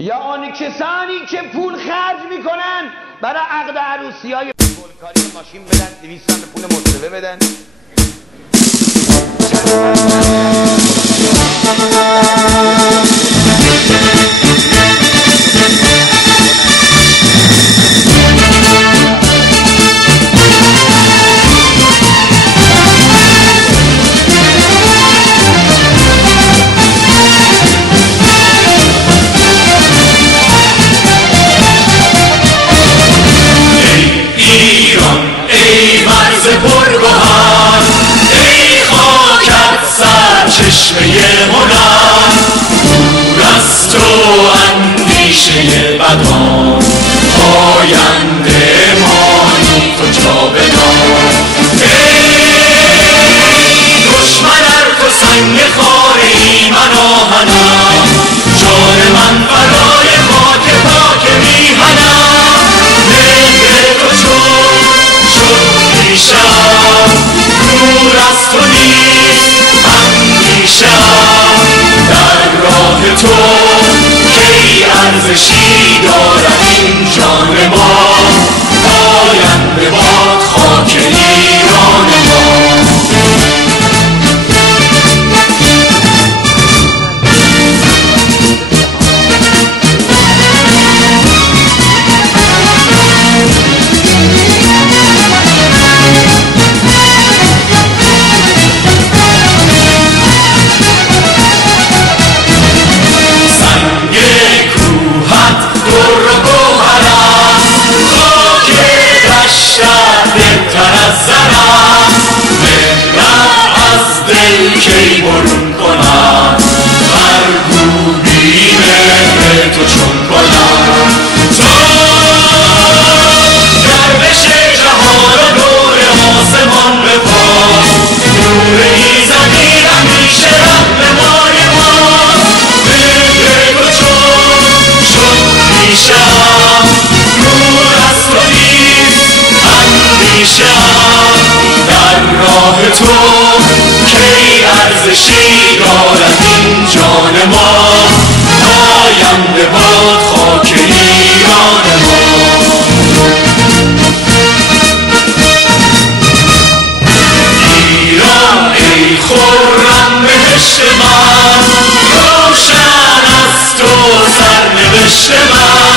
یا آن کسانی که پول خرج میکنن برای عقد عروسی های گلکاری ماشین بدن، 200 پول مصرفه بدن. پرگوهر ای خاکت سرچشمه هنر، دور از تو اندیشه بدان، آینده مانی تو جاودان. ای دشمن ار تو سنگ خاره من آهنم، جان من برای خاک پاک میهنم. مهر تو چون شد پیشم، دور از تو نیست اندیشم، در راه تو کی ارزشی دارد این جان ما، آینده باد خاک ایران ما. کی برون کنم برگو بیمه تو چون کنم. تو گردش جهان و نور آسمان بپاس، نور ایزدی همیشه رهنمای ماست. مهر تو چون شد پیشم، دور از تو نیست اندیشم، در راه تو کی ارزشی دارد این جان ما، آینده باد خاک ایران ما. ایران ای خرم بهشت من، روشن از تو سرنوشت من.